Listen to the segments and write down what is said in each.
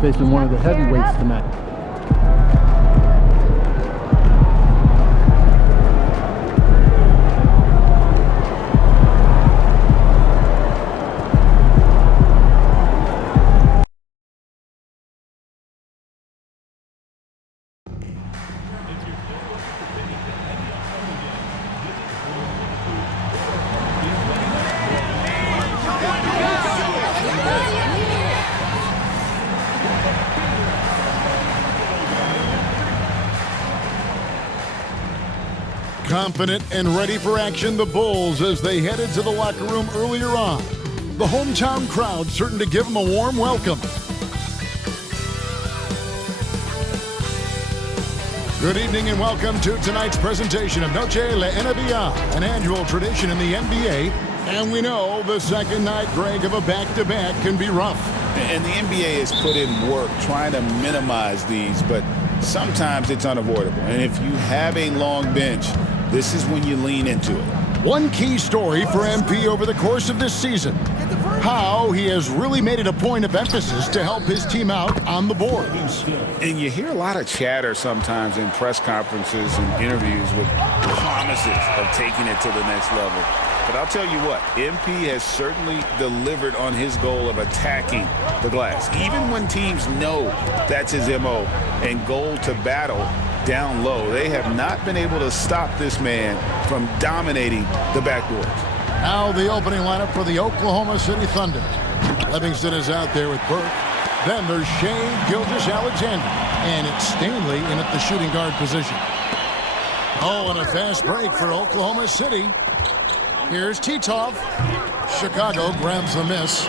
Facing one of the heavyweights tonight. Confident and ready for action, the Bulls as they headed to the locker room earlier on. The hometown crowd certain to give them a warm welcome. Good evening and welcome to tonight's presentation of Noche La NBA, an annual tradition in the NBA. And we know the second night, Greg, of a back-to-back can be rough. And the NBA has put in work trying to minimize these, but sometimes it's unavoidable. And if you have a long bench, this is when you lean into it. One key story for MP over the course of this season, how he has really made it a point of emphasis to help his team out on the boards. And you hear a lot of chatter sometimes in press conferences and interviews with promises of taking it to the next level. But I'll tell you what, MP has certainly delivered on his goal of attacking the glass. Even when teams know that's his MO and goal to battle down low, they have not been able to stop this man from dominating the backboards. Now the opening lineup for the Oklahoma City Thunder. Livingston is out there with Burke. Then there's Shea Gilgeous-Alexander. And it's Stanley in at the shooting guard position. Oh, and a fast break for Oklahoma City. Here's Titov. Chicago grabs the miss.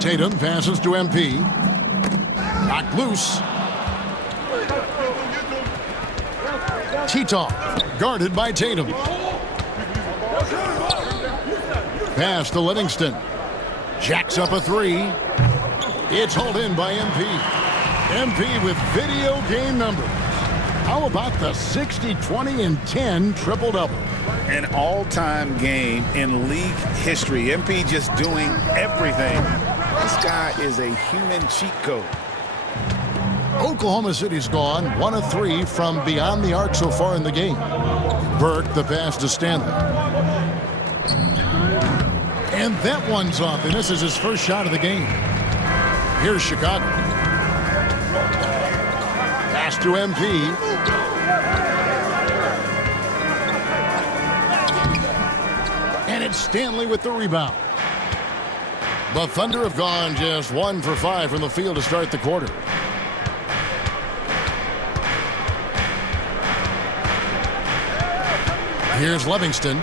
Tatum passes to MP. Knocked loose. Titov guarded by Tatum. Pass to Livingston. Jacks up a three. It's hauled in by MP. MP with video game numbers. How about the 60, 20, and 10 triple-double? An all-time game in league history. MP just doing everything. This guy is a human cheat code. Oklahoma City's gone 1 of 3 from beyond the arc so far in the game. Burke the pass to Stanley. And that one's off, and this is his first shot of the game. Here's Chicago. Pass to MP. And it's Stanley with the rebound. The Thunder have gone just 1 for 5 from the field to start the quarter. Here's Livingston.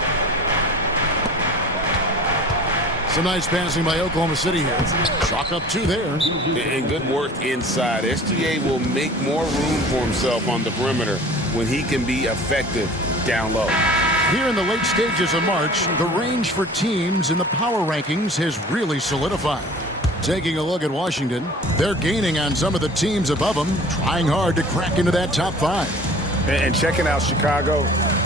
Some nice passing by Oklahoma City here. Chalk up 2 there. And good work inside. SGA will make more room for himself on the perimeter when he can be effective down low. Here in the late stages of March, the range for teams in the power rankings has really solidified. Taking a look at Washington, they're gaining on some of the teams above them, trying hard to crack into that top 5. And checking out Chicago,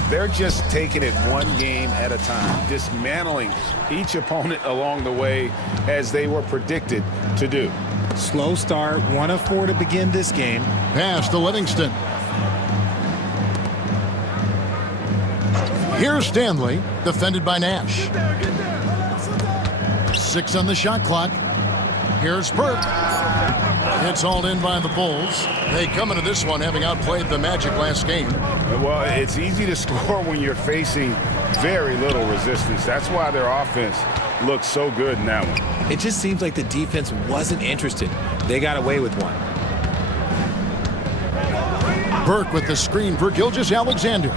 they're just taking it one game at a time, dismantling each opponent along the way as they were predicted to do. Slow start, 1 of 4 to begin this game. Pass to Livingston. Here's Stanley, defended by Nash. 6 on the shot clock. Here's Burke. It's hauled in by the Bulls. They come into this one having outplayed the Magic last game. Well, it's easy to score when you're facing very little resistance. That's why their offense looks so good in that one. It just seems like the defense wasn't interested. They got away with one. Burke with the screen for Gilgeous-Alexander.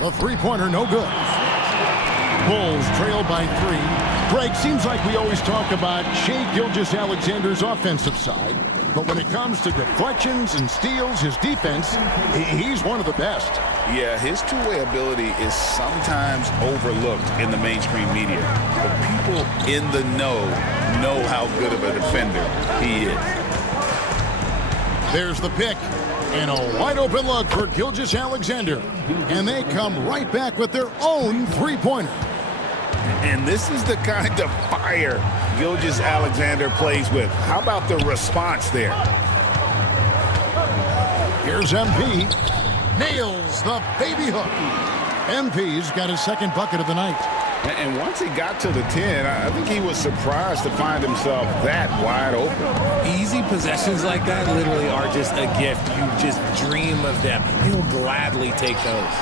The three-pointer, no good. Bulls trail by 3. Greg, seems like we always talk about Shea Gilgeous-Alexander's offensive side, but when it comes to deflections and steals, his defense, he's one of the best. Yeah, his two-way ability is sometimes overlooked in the mainstream media, but people in the know how good of a defender he is. There's the pick. And a wide open look for Gilgeous-Alexander. And they come right back with their own three-pointer. And this is the kind of fire Gilgeous-Alexander plays with. How about the response there? Here's MP. Nails the baby hook. MP's got his second bucket of the night. And once he got to the 10, I think he was surprised to find himself that wide open. Easy possessions like that literally are just a gift. You just dream of them. He'll gladly take those.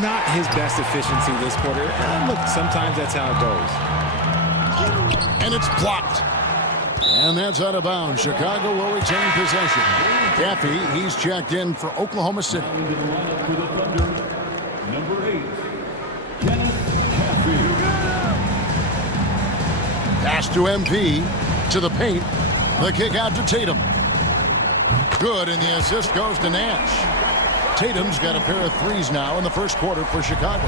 Not his best efficiency this quarter. Look, sometimes that's how it goes. And it's blocked. And that's out of bounds. Chicago will retain possession. Caffey, he's checked in for Oklahoma City. Number 8, Pass to MP. To the paint. The kick out to Tatum. Good, and the assist goes to Nash. Tatum's got a pair of threes now in the first quarter for Chicago.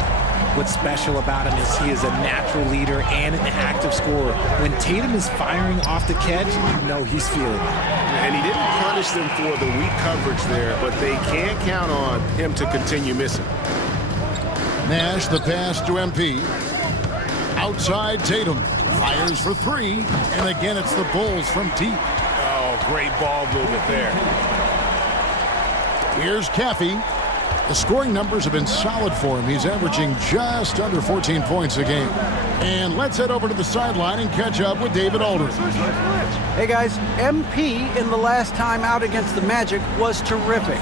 What's special about him is he is a natural leader and an active scorer. When Tatum is firing off the catch, you know he's feeling it. And he didn't punish them for the weak coverage there, but they can't count on him to continue missing. Nash, the pass to MP. Outside Tatum. Fires for three. And again, it's the Bulls from deep. Oh, great ball movement there. Here's Caffey. The scoring numbers have been solid for him. He's averaging just under 14 points a game. And let's head over to the sideline and catch up with David Aldridge. Hey guys, MP in the last time out against the Magic was terrific.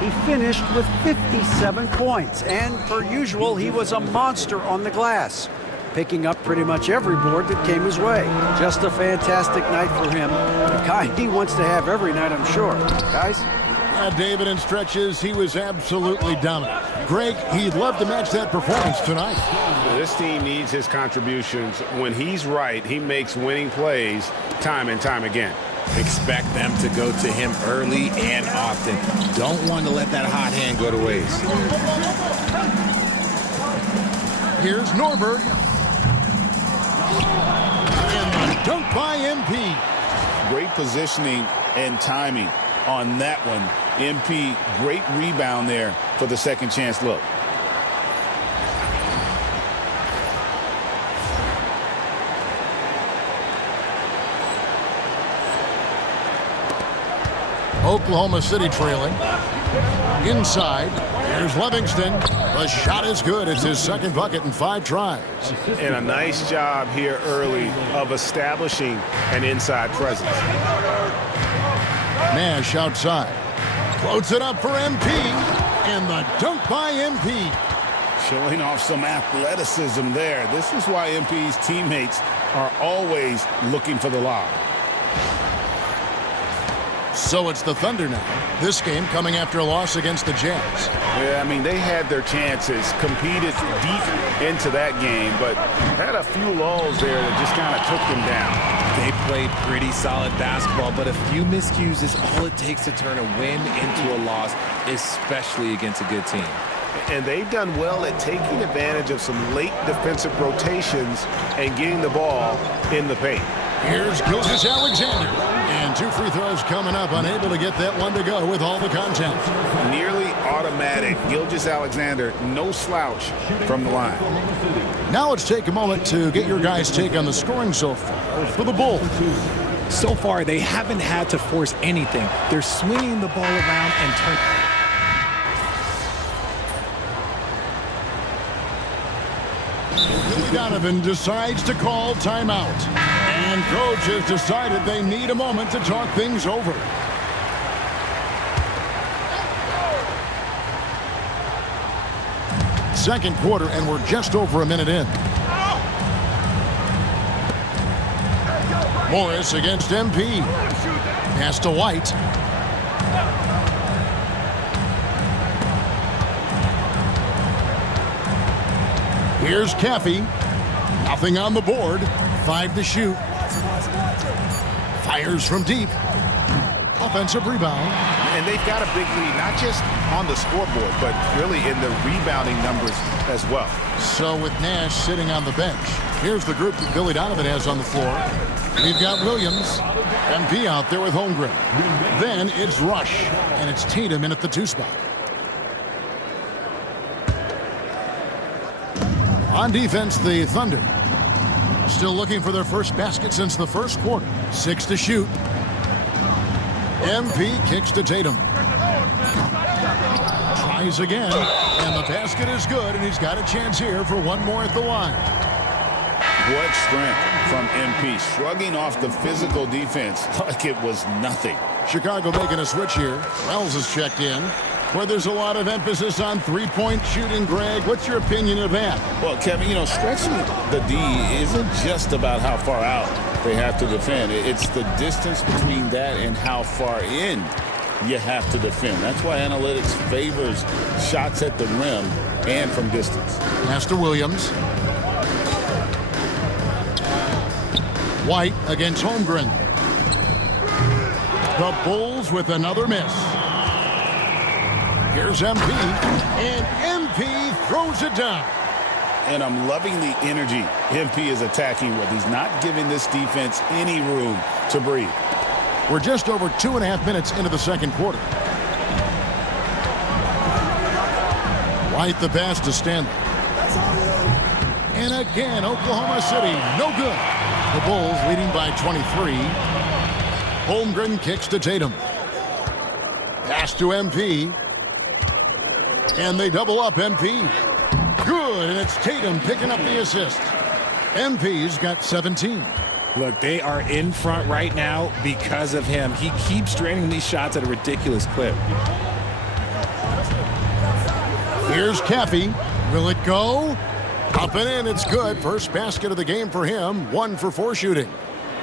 He finished with 57 points, and per usual, he was a monster on the glass, picking up pretty much every board that came his way. Just a fantastic night for him. The kind he wants to have every night, I'm sure. Guys? David, in stretches, he was absolutely dominant. Greg, he'd love to match that performance tonight. This team needs his contributions. When he's right, he makes winning plays time and time again. Expect them to go to him early and often. Don't want to let that hot hand go to waste. Here's Norberg. And the dunk by MP. Great positioning and timing on that one. MP, great rebound there for the second chance look. Oklahoma City trailing. Inside, here's Livingston. The shot is good. It's his second bucket in 5 tries. And a nice job here early of establishing an inside presence. Nash outside. Floats it up for MP. And the dunk by MP. Showing off some athleticism there. This is why MP's teammates are always looking for the lob. So it's the Thunder now. This game coming after a loss against the Jazz. Yeah, I mean, they had their chances, competed deep into that game, but had a few lulls there that just kind of took them down. They played pretty solid basketball, but a few miscues is all it takes to turn a win into a loss, especially against a good team. And they've done well at taking advantage of some late defensive rotations and getting the ball in the paint. Here's Gilgeous-Alexander. And 2 free throws coming up, unable to get that one to go with all the contact. Nearly automatic. Gilgeous-Alexander, no slouch from the line. Now let's take a moment to get your guys' take on the scoring so far for the Bulls. So far, they haven't had to force anything. They're swinging the ball around and turning. Donovan decides to call timeout. And coach has decided they need a moment to talk things over. Second quarter, and we're just over a minute in. Morris against MP. Pass to White. Here's Caffey. Nothing on the board. 5 to shoot. Fires from deep. Offensive rebound. And they've got a big lead, not just on the scoreboard, but really in the rebounding numbers as well. So with Nash sitting on the bench, here's the group that Billy Donovan has on the floor. We've got Williams, MP out there with Holmgren. Then it's Rush, and it's Tatum in at the 2 spot. On defense, the Thunder still looking for their first basket since the first quarter. 6 to shoot. MP kicks to Tatum. Tries again, and the basket is good, and he's got a chance here for one more at the line. What strength from MP, shrugging off the physical defense like it was nothing. Chicago making a switch here. Wells is checked in, where there's a lot of emphasis on three-point shooting. Greg, what's your opinion of that? Well, Kevin, you know, stretching the D isn't just about how far out they have to defend. It's the distance between that and how far in you have to defend. That's why analytics favors shots at the rim and from distance. Pass to Williams. White against Holmgren. The Bulls with another miss. Here's MP, and MP throws it down. And I'm loving the energy MP is attacking with. He's not giving this defense any room to breathe. We're just over 2.5 minutes into the second quarter. White the pass to Stanley. And again, Oklahoma City, no good. The Bulls leading by 23. Holmgren kicks to Tatum. Pass to MP. And they double up MP. Good, and it's Tatum picking up the assist. MP's got 17. Look, they are in front right now because of him. He keeps draining these shots at a ridiculous clip. Here's Caffey. Will it go? Up and in, it's good. First basket of the game for him. 1 for 4 shooting.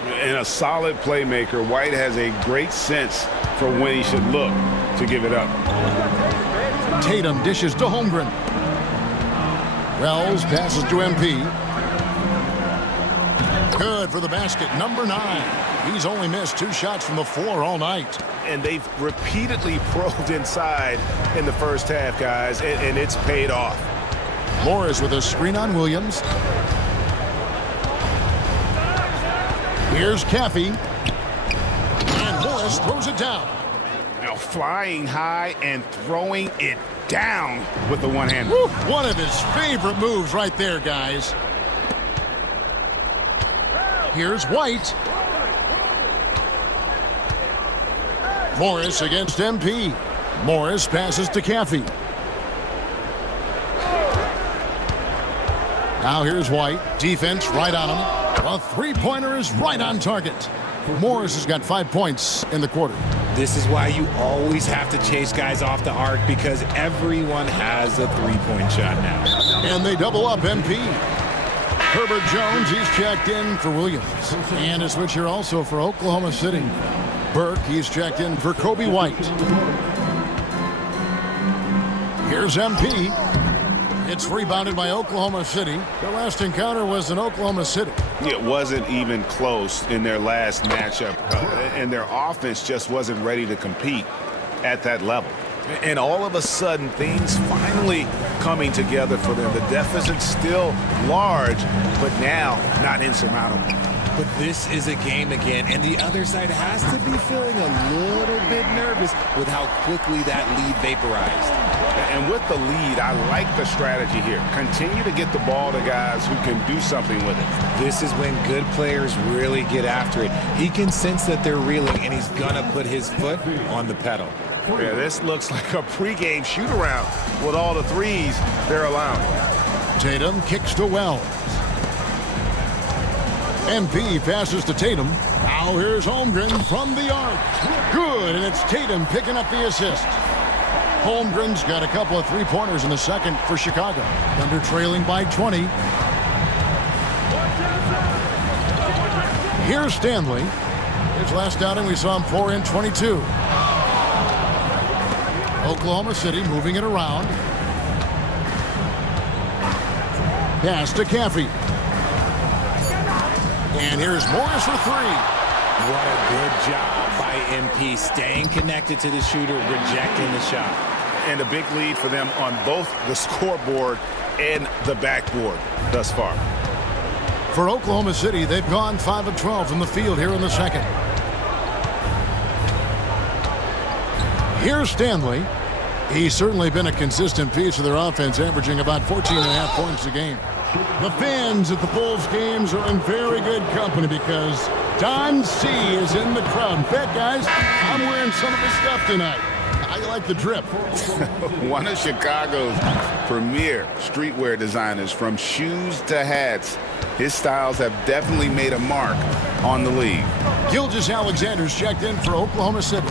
And a solid playmaker, White has a great sense for when he should look to give it up. Tatum dishes to Holmgren. Wells passes to MP. Good for the basket, number 9. He's only missed 2 shots from the floor all night. And they've repeatedly probed inside in the first half, guys, and it's paid off. Morris with a screen on Williams. Here's Caffey. And Morris throws it down. Now flying high and throwing it down with the one hand. One of his favorite moves right there, guys. Here's White. Morris against MP. Morris passes to Caffey. Now here's White. Defense right on him. A three-pointer is right on target. Morris has got 5 points in the quarter. This is why you always have to chase guys off the arc, because everyone has a three-point shot now. And they double up MP. Herbert Jones, he's checked in for Williams. And a switch here also for Oklahoma City. Burke, he's checked in for Kobe White. Here's MP. It's rebounded by Oklahoma City. Their last encounter was in Oklahoma City. It wasn't even close in their last matchup, and their offense just wasn't ready to compete at that level. And all of a sudden, things finally coming together for them. The deficit's still large, but now not insurmountable. But this is a game again, and the other side has to be feeling a little bit nervous with how quickly that lead vaporized. And with the lead, I like the strategy here. Continue to get the ball to guys who can do something with it. This is when good players really get after it. He can sense that they're reeling, and he's going to put his foot on the pedal. Yeah, this looks like a pregame shoot-around with all the threes they're allowing. Tatum kicks to Wells. MP passes to Tatum. Now here's Holmgren from the arc. Good, and it's Tatum picking up the assist. Holmgren's got a couple of three-pointers in the second for Chicago. Thunder trailing by 20. Here's Stanley. His last outing, we saw him pour in 22. Oklahoma City moving it around. Pass to Caffey. And here's Morris for 3. What a good job by MP, staying connected to the shooter, rejecting the shot. And a big lead for them on both the scoreboard and the backboard thus far. For Oklahoma City, they've gone 5 of 12 from the field here in the second. Here's Stanley. He's certainly been a consistent piece of their offense, averaging about 14.5 points a game. The fans at the Bulls games are in very good company because Don C is in the crowd. In fact, guys, I'm wearing some of his stuff tonight. How you like the drip? One of Chicago's premier streetwear designers, from shoes to hats. His styles have definitely made a mark on the league. Gilgeous-Alexander's checked in for Oklahoma City.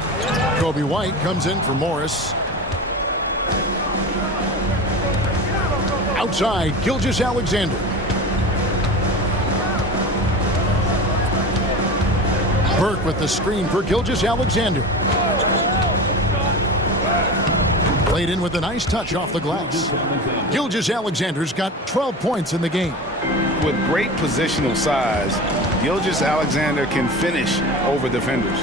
Kobe White comes in for Morris. Outside, Gilgeous-Alexander. Burke with the screen for Gilgeous-Alexander. Played in with a nice touch off the glass. Gilgeous-Alexander's got 12 points in the game. With great positional size, Gilgeous-Alexander can finish over defenders.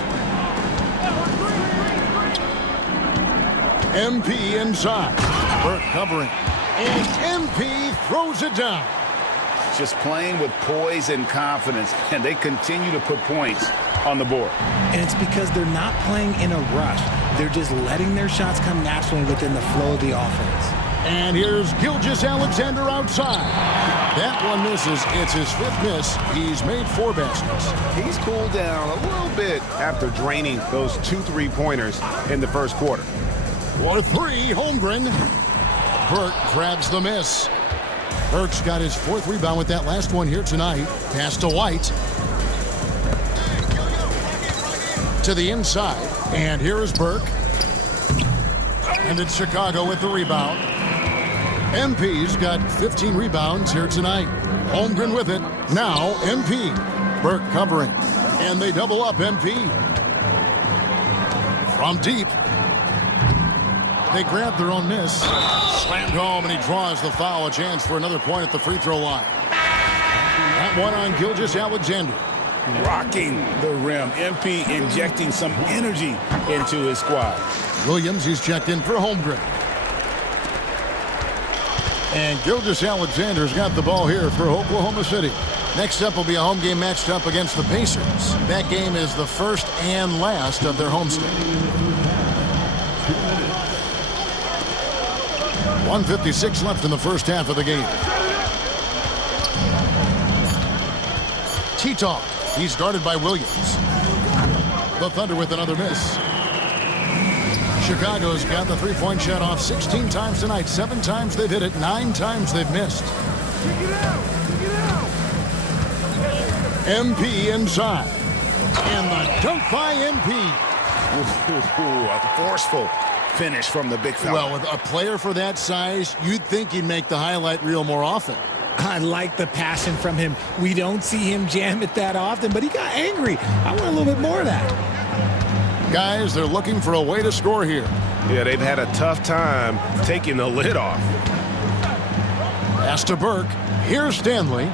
MP inside. Burke covering. And MP throws it down. Just playing with poise and confidence, and they continue to put points on the board. And it's because they're not playing in a rush. They're just letting their shots come naturally within the flow of the offense. And here's Gilgeous-Alexander outside. That one misses. It's his 5th miss. He's made 4 baskets. He's cooled down a little bit after draining those 2 3-pointers in the first quarter. For 3, Holmgren. Burke grabs the miss. Burke's got his 4th rebound with that last one here tonight. Pass to White. To the inside. And here is Burke. And it's Chicago with the rebound. MP's got 15 rebounds here tonight. Holmgren with it. Now MP. Burke covering. And they double up MP. From deep. They grab their own miss. Slammed home, and he draws the foul. A chance for another point at the free throw line. That one on Gilgeous-Alexander. Rocking the rim. MP injecting some energy into his squad. Williams, he's checked in for Holmgren. And Gilgeous-Alexander's got the ball here for Oklahoma City. Next up will be a home game matched up against the Pacers. That game is the first and last of their homestand. 1:56 left in the first half of the game. Tito, he's guarded by Williams. The Thunder with another miss. Chicago's got the three-point shot off 16 times tonight. 7 times they've hit it, 9 times they've missed. MP inside. And the dunk by MP. A forceful finish from the big fella. Well, with a player for that size, you'd think he'd make the highlight reel more often. I like the passion from him. We don't see him jam it that often, but he got angry. I want a little bit more of that. Guys, they're looking for a way to score here. Yeah, they've had a tough time taking the lid off. Pass to Burke. Here's Stanley.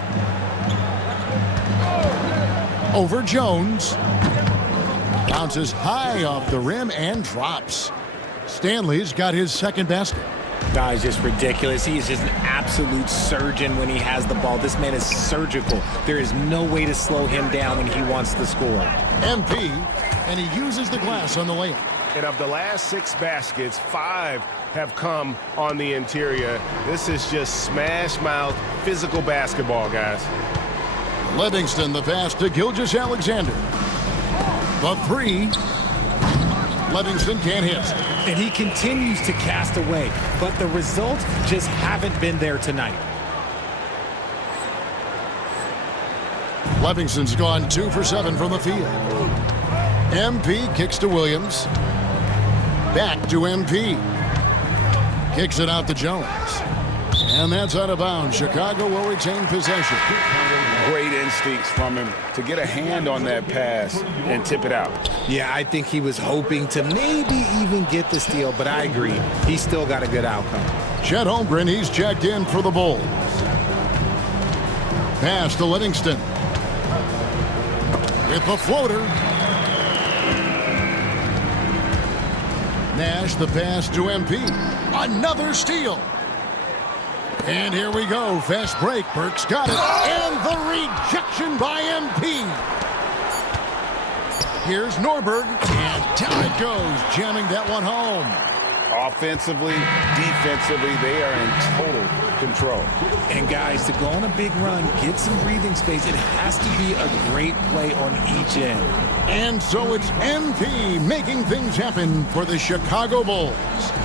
Over Jones. Bounces high off the rim and drops. Stanley's got his 2nd basket. Guy's just ridiculous. He is just an absolute surgeon when he has the ball. This man is surgical. There is no way to slow him down when he wants to score. MP, and he uses the glass on the layup. And of the last 6 baskets, 5 have come on the interior. This is just smash-mouth physical basketball, guys. Livingston, the pass to Gilgeous-Alexander. The 3. Livingston can't hit. And he continues to cast away, but the results just haven't been there tonight. Livingston's gone 2 for 7 from the field. MP kicks to Williams. Back to MP. Kicks it out to Jones. And that's out of bounds. Chicago will retain possession. Great instincts from him to get a hand on that pass and tip it out. Yeah, I think he was hoping to maybe even get the steal, but I agree. He still got a good outcome. Chet Holmgren, he's checked in for the Bulls. Pass to Livingston. with the floater. Nash the pass to MP. Another steal. And here we go. Fast break. Burke's got it. And the rejection by MP. Here's Norberg. And down it goes. Jamming that one home. Offensively, defensively, they are in total control. And guys, to go on a big run, get some breathing space, it has to be a great play on each end. And so it's MP making things happen for the Chicago Bulls.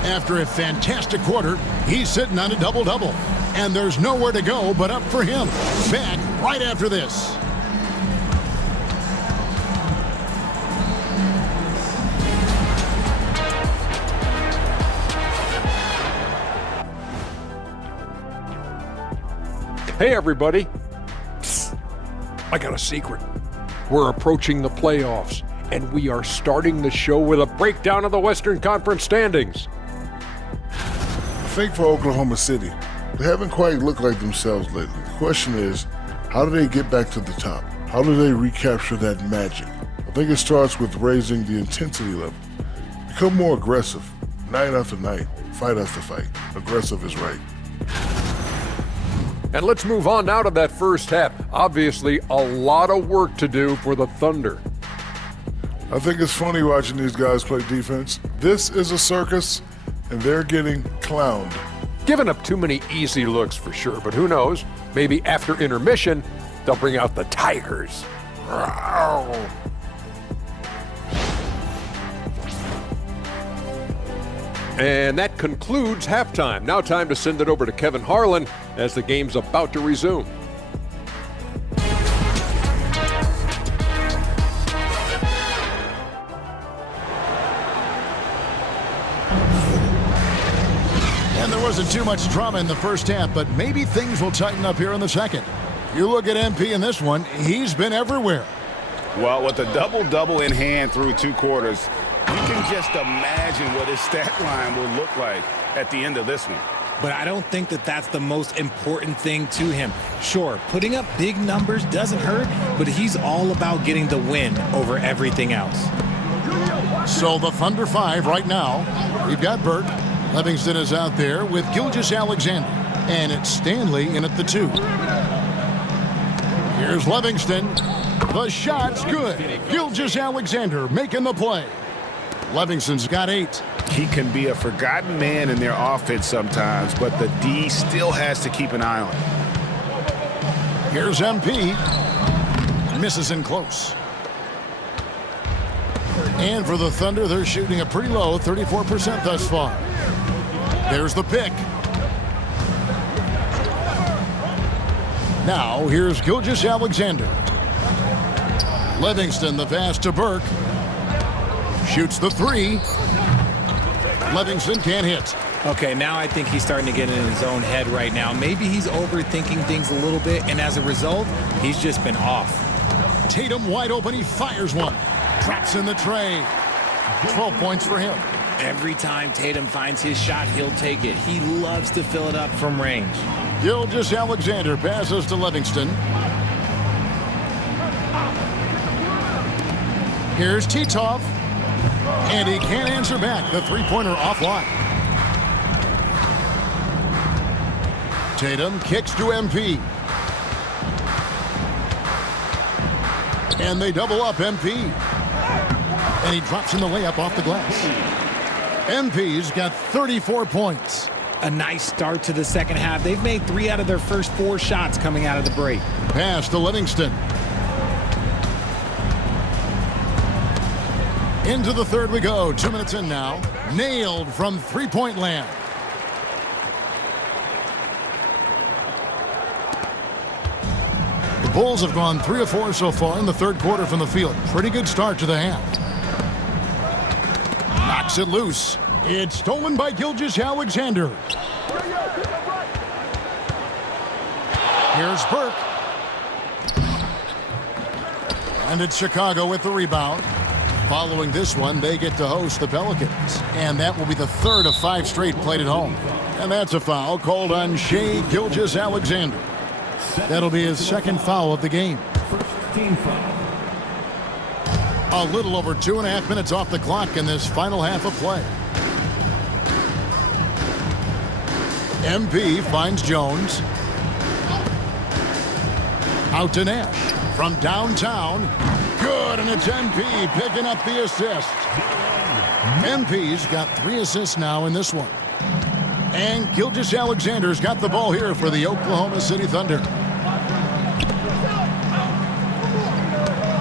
After a fantastic quarter, he's sitting on a double-double. And there's nowhere to go but up for him. Back right after this. Hey everybody, psst, I got a secret. We're approaching the playoffs, and we are starting the show with a breakdown of the Western Conference standings. I think for Oklahoma City, they haven't quite looked like themselves lately. The question is, how do they get back to the top? How do they recapture that magic? I think it starts with raising the intensity level. Become more aggressive, night after night, fight after fight. Aggressive is right. And let's move on now to that first half. Obviously, a lot of work to do for the Thunder. I think it's funny watching these guys play defense. This is a circus, and they're getting clowned. Giving up too many easy looks for sure, but who knows? Maybe after intermission, they'll bring out the Tigers. Rawr. And that concludes halftime. Now time to send it over to Kevin Harlan as the game's about to resume. And there wasn't too much drama in the first half, but maybe things will tighten up here in the second. You look at MP in this one, he's been everywhere. Well, with a double-double in hand through 2 quarters, you can just imagine what his stat line will look like at the end of this one. But I don't think that that's the most important thing to him. Sure, putting up big numbers doesn't hurt, but he's all about getting the win over everything else. So the Thunder 5 right now. We've got Burke. Livingston is out there with Gilgeous-Alexander. And it's Stanley in at the 2. Here's Livingston. The shot's good. Gilgeous-Alexander making the play. Livingston's got 8. He can be a forgotten man in their offense sometimes, but the D still has to keep an eye on him. Here's MP. Misses in close. And for the Thunder, they're shooting a pretty low 34% thus far. There's the pick. Now, here's Gilgeous-Alexander. Livingston, the pass to Burke. Shoots the 3. Livingston can't hit. Okay, now I think he's starting to get in his own head right now. Maybe he's overthinking things a little bit, and as a result, he's just been off. Tatum wide open, he fires one. Drops in the tray. 12 points for him. Every time Tatum finds his shot, he'll take it. He loves to fill it up from range. Gilgeous-Alexander passes to Livingston. Here's Titov. And he can't answer back. The three-pointer offline. Tatum kicks to MP. And they double up MP. And he drops in the layup off the glass. MP's got 34 points. A nice start to the second half. They've made 3 out of their first 4 shots coming out of the break. Pass to Livingston. Into the third we go. 2 minutes in now. Nailed from three-point land. The Bulls have gone 3 of 4 so far in the third quarter from the field. Pretty good start to the half. Knocks it loose. It's stolen by Gilgeous-Alexander. Here's Burke. And it's Chicago with the rebound. Following this one, they get to host the Pelicans. And that will be the 3rd of 5 straight played at home. And that's a foul called on Shai Gilgeous-Alexander. That'll be his 2nd foul of the game. A little over 2.5 minutes off the clock in this final half of play. MP finds Jones. Out to Nash. From downtown. Good, and it's MP picking up the assist. MP's got 3 assists now in this one. And Gilgeous-Alexander's got the ball here for the Oklahoma City Thunder.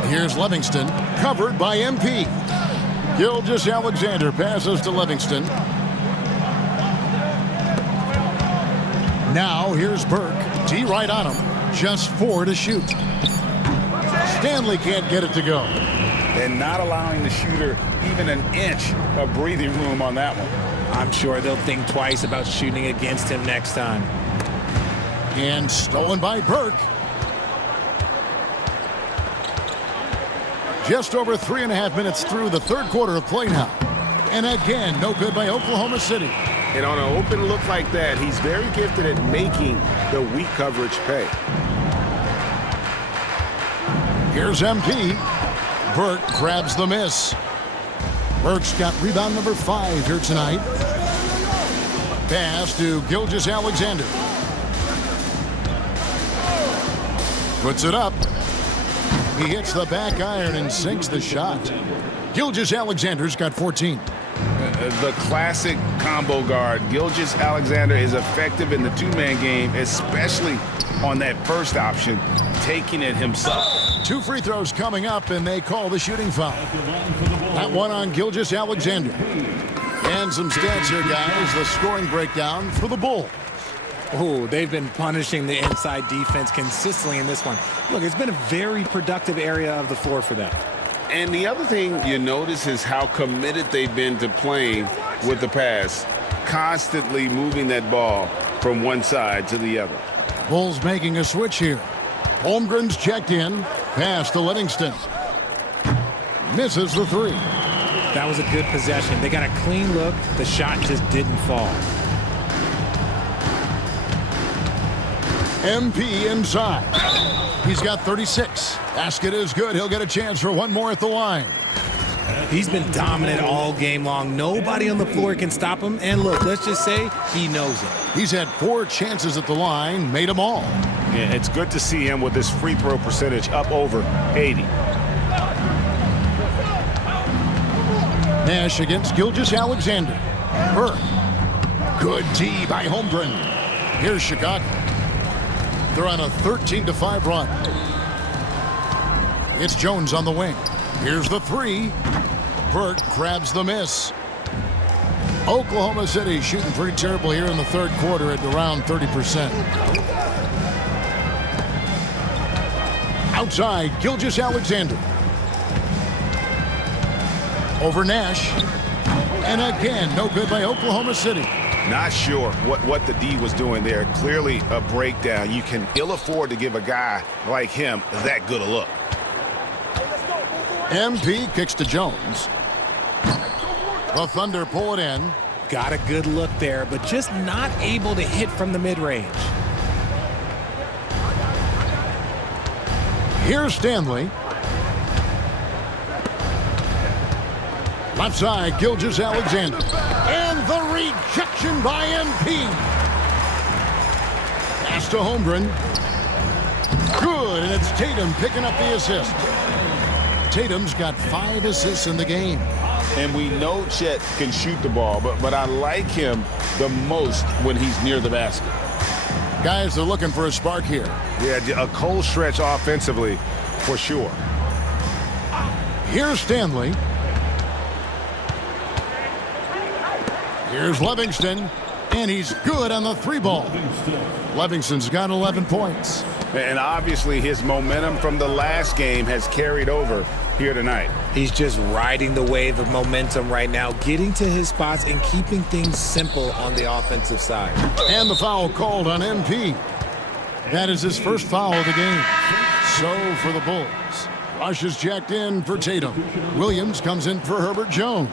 Here's Livingston, covered by MP. Gilgeous-Alexander passes to Livingston. Now here's Burke. D right on him. Just 4 to shoot. Stanley can't get it to go. And not allowing the shooter even an inch of breathing room on that one. I'm sure they'll think twice about shooting against him next time. And stolen by Burke. Just over 3.5 minutes through the third quarter of play now. And again, no good by Oklahoma City. And on an open look like that, he's very gifted at making the weak coverage pay. Here's MP. Burke grabs the miss. Burke's got rebound number 5 here tonight. Pass to Gilgeous-Alexander. Puts it up. He hits the back iron and sinks the shot. Gilgeous-Alexander's got 14. The classic combo guard. Gilgeous-Alexander is effective in the two-man game, especially on that first option, taking it himself. 2 free throws coming up, and they call the shooting foul. That one on Gilgeous-Alexander. And some stats here, guys. The scoring breakdown for the Bulls. Oh, they've been punishing the inside defense consistently in this one. Look, it's been a very productive area of the floor for them. And the other thing you notice is how committed they've been to playing with the pass, constantly moving that ball from one side to the other. Bulls making a switch here. Holmgren's checked in. Pass to Livingston. Misses the 3. That was a good possession. They got a clean look. The shot just didn't fall. MP inside. He's got 36. Basket is good. He'll get a chance for one more at the line. He's been dominant all game long. Nobody on the floor can stop him. And look, let's just say he knows it. He's had 4 chances at the line, made them all. Yeah, it's good to see him with his free throw percentage up over 80. Nash against Gilgeous-Alexander. Burke. Good D by Holmgren. Here's Chicago. They're on a 13-5 run. It's Jones on the wing. Here's the 3. Burke grabs the miss. Oklahoma City shooting pretty terrible here in the third quarter at around 30%. Outside, Gilgeous-Alexander. Over Nash. And again, no good by Oklahoma City. Not sure what the D was doing there. Clearly a breakdown. You can ill afford to give a guy like him that good a look. MP kicks to Jones. The Thunder pull it in. Got a good look there, but just not able to hit from the mid-range. Here's Stanley. Left side, Gilgeous-Alexander. And the rejection by MP. Pass to Holmgren. Good, and it's Tatum picking up the assist. Tatum's got 5 assists in the game. And we know Chet can shoot the ball, but I like him the most when he's near the basket. Guys, they're looking for a spark here. Yeah, a cold stretch offensively for sure. Here's Stanley. Here's Livingston, and he's good on the 3-ball. Livingston's got 11 points. And obviously his momentum from the last game has carried over here tonight. He's just riding the wave of momentum right now, getting to his spots and keeping things simple on the offensive side. And the foul called on MP. That is his first foul of the game. So for the Bulls, Rush is checked in for Tatum. Williams comes in for Herbert Jones.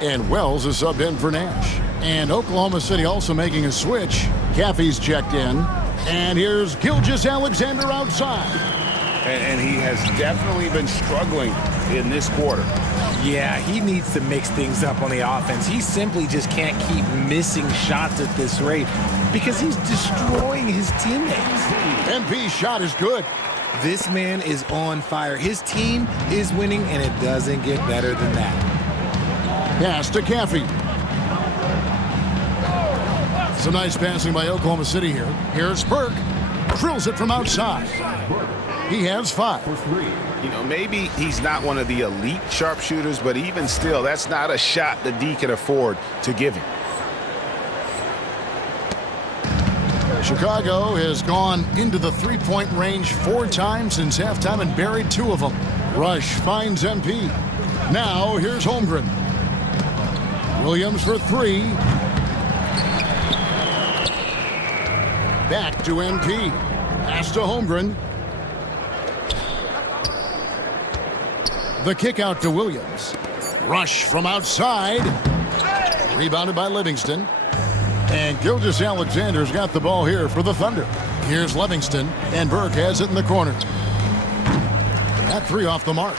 And Wells is subbed in for Nash. And Oklahoma City also making a switch. Caffey's checked in. And here's Gilgeous-Alexander outside. And he has definitely been struggling in this quarter. Yeah, he needs to mix things up on the offense. He simply just can't keep missing shots at this rate because he's destroying his teammates. MP's shot is good. This man is on fire. His team is winning, and it doesn't get better than that. Pass to Caffey. Some nice passing by Oklahoma City here. Here's Burke. Drills it from outside. He has 5. You know, maybe he's not one of the elite sharpshooters, but even still, that's not a shot the D can afford to give him. Chicago has gone into the three-point range 4 times since halftime and buried 2 of them. Rush finds MP. Now here's Holmgren. Williams for 3. Back to MP. Pass to Holmgren. The kick out to Williams. Rush from outside. Rebounded by Livingston. And Gilgeous-Alexander's got the ball here for the Thunder. Here's Livingston, and Burke has it in the corner. That 3 off the mark.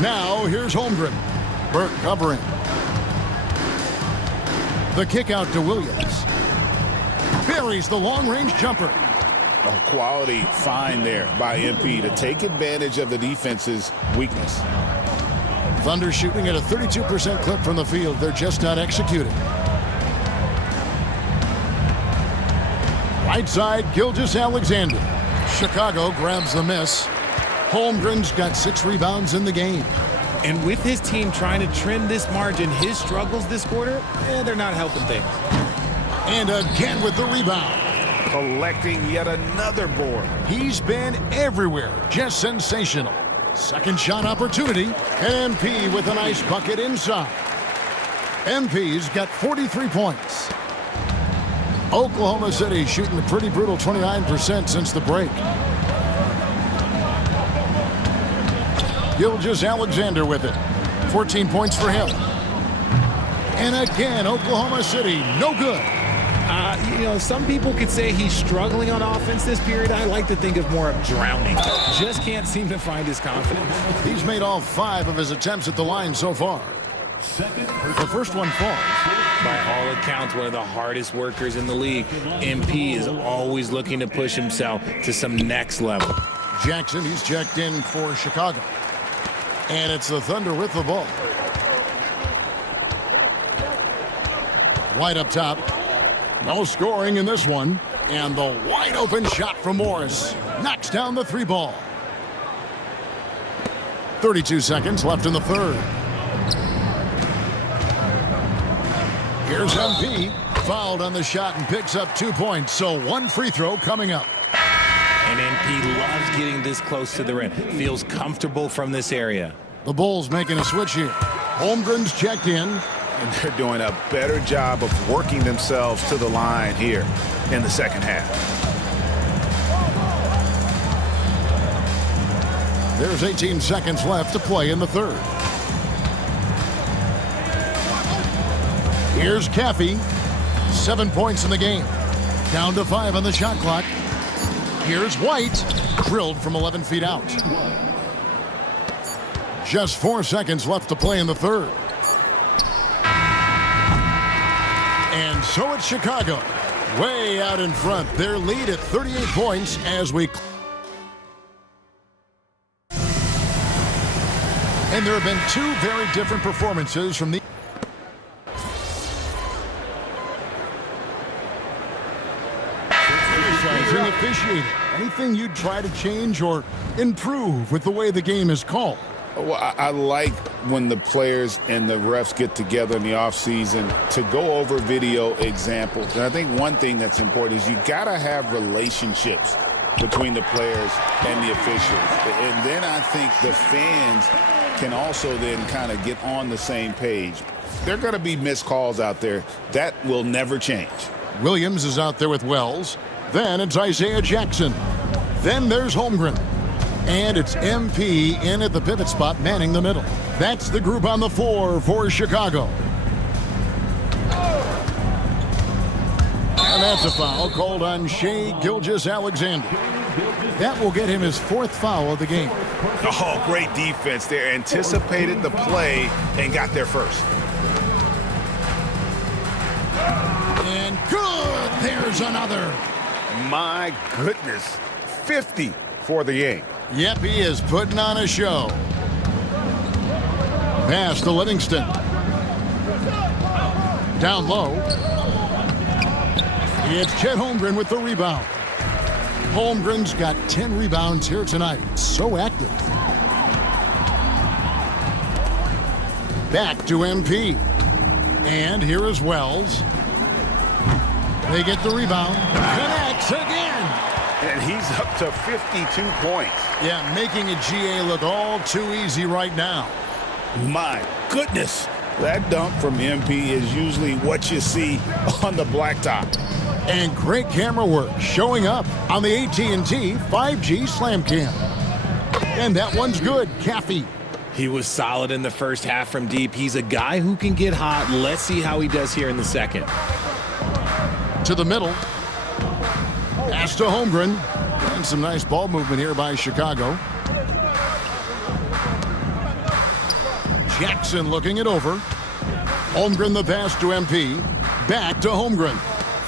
Now here's Holmgren. Burke covering. The kick out to Williams. Buries the long-range jumper. A quality find there by MP to take advantage of the defense's weakness. Thunder shooting at a 32% clip from the field. They're just not executing. Right side, Gilgeous-Alexander. Chicago grabs the miss. Holmgren's got 6 rebounds in the game. And with his team trying to trim this margin, his struggles this quarter, they're not helping things. And again with the rebound. Collecting yet another board. He's been everywhere. Just sensational. Second shot opportunity. MP with a nice bucket inside. MP's got 43 points. Oklahoma City shooting a pretty brutal 29% since the break. Gilgeous-Alexander with it. 14 points for him. And again, Oklahoma City, no good. You know, some people could say he's struggling on offense this period. I like to think of more of drowning. Just can't seem to find his confidence. He's made all 5 of his attempts at the line so far. The first one falls. By all accounts, one of the hardest workers in the league. MP is always looking to push himself to some next level. Jackson, he's checked in for Chicago. And it's the Thunder with the ball. White up top. No scoring in this one. And the wide open shot from Morris. Knocks down the 3 ball. 32 seconds left in the third. Here's MP. Fouled on the shot and picks up 2 points. So 1 free throw coming up. And MP loves getting this close to the rim. Feels comfortable from this area. The Bulls making a switch here. Holmgren's checked in. And they're doing a better job of working themselves to the line here in the second half. There's 18 seconds left to play in the third. Here's Caffey. 7 points in the game. Down to 5 on the shot clock. Here's White. Drilled from 11 feet out. Just 4 seconds left to play in the third. And so it's Chicago. Way out in front. Their lead at 38 points as we... And there have been 2 very different performances from the... Officiating. Anything you'd try to change or improve with the way the game is called? Well, I like when the players and the refs get together in the offseason to go over video examples. And I think one thing that's important is you got to have relationships between the players and the officials. And then I think the fans can also then kind of get on the same page. There are going to be missed calls out there. That will never change. Williams is out there with Wells. Then it's Isaiah Jackson. Then there's Holmgren. And it's MP in at the pivot spot, manning the middle. That's the group on the floor for Chicago. And that's a foul called on Shai Gilgeous-Alexander. That will get him his 4th foul of the game. Oh, great defense there. Anticipated the play and got there first. And good. There's another. My goodness. 50 for the game. Yep, he is putting on a show. Pass to Livingston. Down low. It's Chet Holmgren with the rebound. Holmgren's got 10 rebounds here tonight. So active. Back to MP. And here is Wells. They get the rebound. Connects again. And he's up to 52 points. Yeah, making a GA look all too easy right now. My goodness. That dunk from MP is usually what you see on the blacktop. And great camera work showing up on the AT&T 5G Slam Cam. And that one's good. Caffey. He was solid in the first half from deep. He's a guy who can get hot. Let's see how he does here in the second. To the middle. Pass to Holmgren. And some nice ball movement here by Chicago. Jackson looking it over. Holmgren the pass to MP. Back to Holmgren.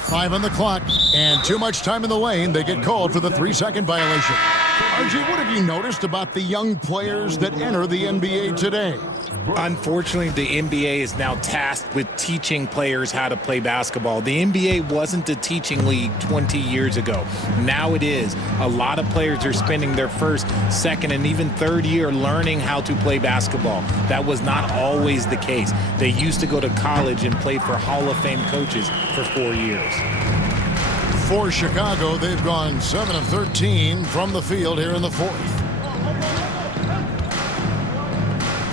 5 on the clock and too much time in the lane. They get called for the 3-second violation. RJ, what have you noticed about the young players that enter the NBA today? Unfortunately, the NBA is now tasked with teaching players how to play basketball. The NBA wasn't a teaching league 20 years ago. Now it is. A lot of players are spending their first, second, and even third year learning how to play basketball. That was not always the case. They used to go to college and play for Hall of Fame coaches for 4 years. For Chicago, they've gone 7 of 13 from the field here in the 4th.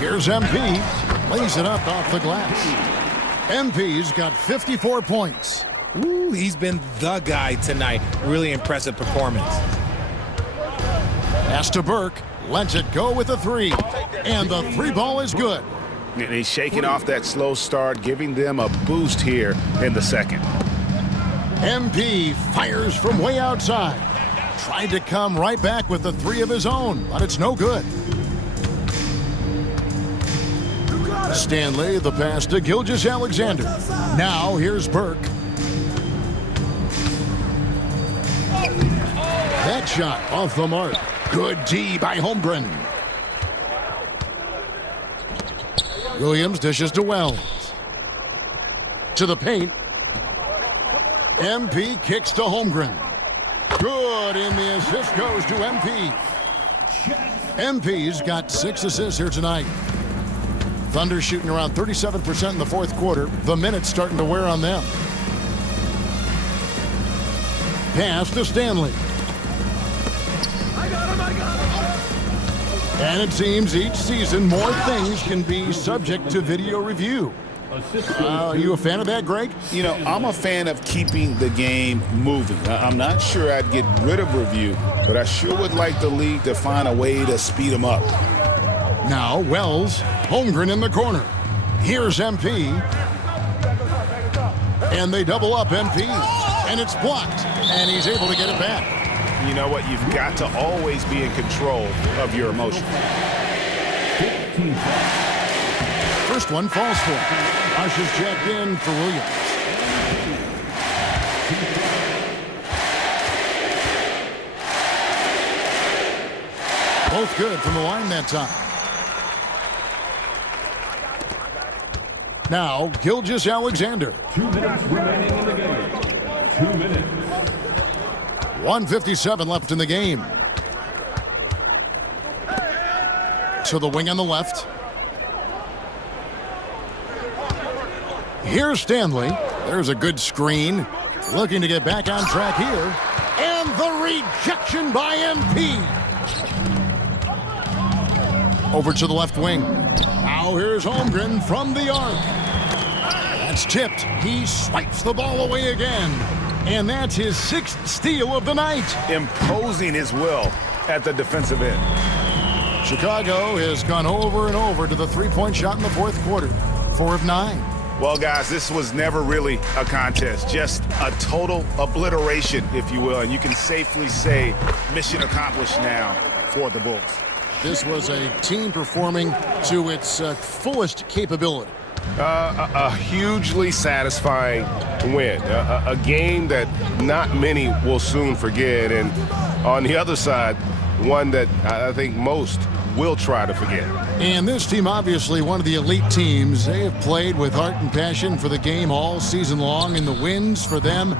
Here's MP. Lays it up off the glass. MP's got 54 points. Ooh, he's been the guy tonight. Really impressive performance. Pass to Burke. Lets it go with a 3. And the 3 ball is good. And he's shaking off that slow start, giving them a boost here in the second. MP fires from way outside. Tried to come right back with the 3 of his own, but it's no good. Stanley, the pass to Gilgeous-Alexander. Now here's Burke. That shot off the mark. Good D by Holmgren. Williams dishes to Wells. To the paint. MP kicks to Holmgren. Good, and the assist goes to MP. MP's got 6 assists here tonight. Thunder shooting around 37% in the 4th quarter. The minutes starting to wear on them. Pass to Stanley. And it seems each season more things can be subject to video review. Are you a fan of that, Greg? You know, I'm a fan of keeping the game moving. I'm not sure I'd get rid of review, but I sure would like the league to find a way to speed them up. Now Wells, Holmgren in the corner. Here's MP. And they double up MP. And it's blocked. And he's able to get it back. You know what? You've got to always be in control of your emotions. First one falls for him. Ushers checked in for Williams. Both good from the line that time. Now, Gilgeous-Alexander. 2 minutes remaining in the game. 2 minutes. 1:57 left in the game. To the wing on the left. Here's Stanley. There's a good screen. Looking to get back on track here. And the rejection by MP. Over to the left wing. Now here's Holmgren from the arc. That's tipped. He swipes the ball away again. And that's his 6th steal of the night. Imposing his will at the defensive end. Chicago has gone over and over to the 3-point shot in the 4th quarter. 4 of 9. Well, guys, this was never really a contest, just a total obliteration, if you will. And you can safely say mission accomplished now for the Bulls. This was a team performing to its fullest capability. A hugely satisfying win, a game that not many will soon forget, and on the other side, one that I think most will try to forget. And this team, obviously one of the elite teams. They have played with heart and passion for the game all season long, and the wins for them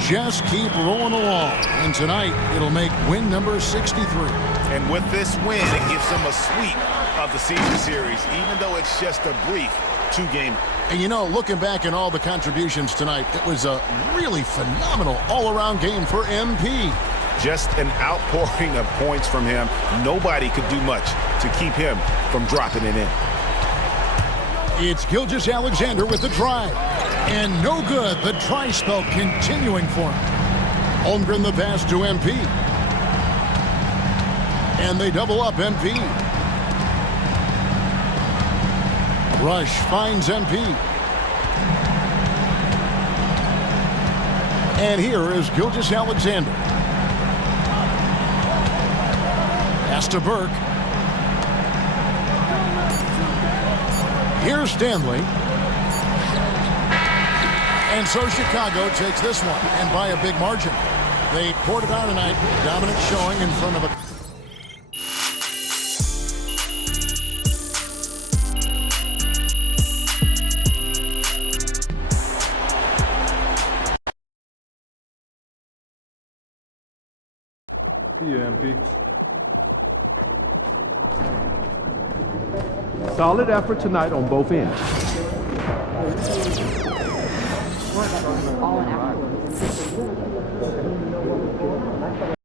just keep rolling along. And tonight, it'll make win number 63. And with this win, it gives them a sweep of the season series, even though it's just a brief two-game. And you know, looking back at all the contributions tonight, it was a really phenomenal all-around game for MP. Just an outpouring of points from him. Nobody could do much to keep him from dropping it in. It's Gilgeous-Alexander with the drive. And no good. The try spell continuing for him. Holmgren the pass to MP. And they double up MP. Rush finds MP. And here is Gilgeous-Alexander. Pass to Burke. Here's Stanley. And so Chicago takes this one, and by a big margin. They poured it out tonight. Dominant showing in front of a... See you, MP. Solid effort tonight on both ends. All in effort.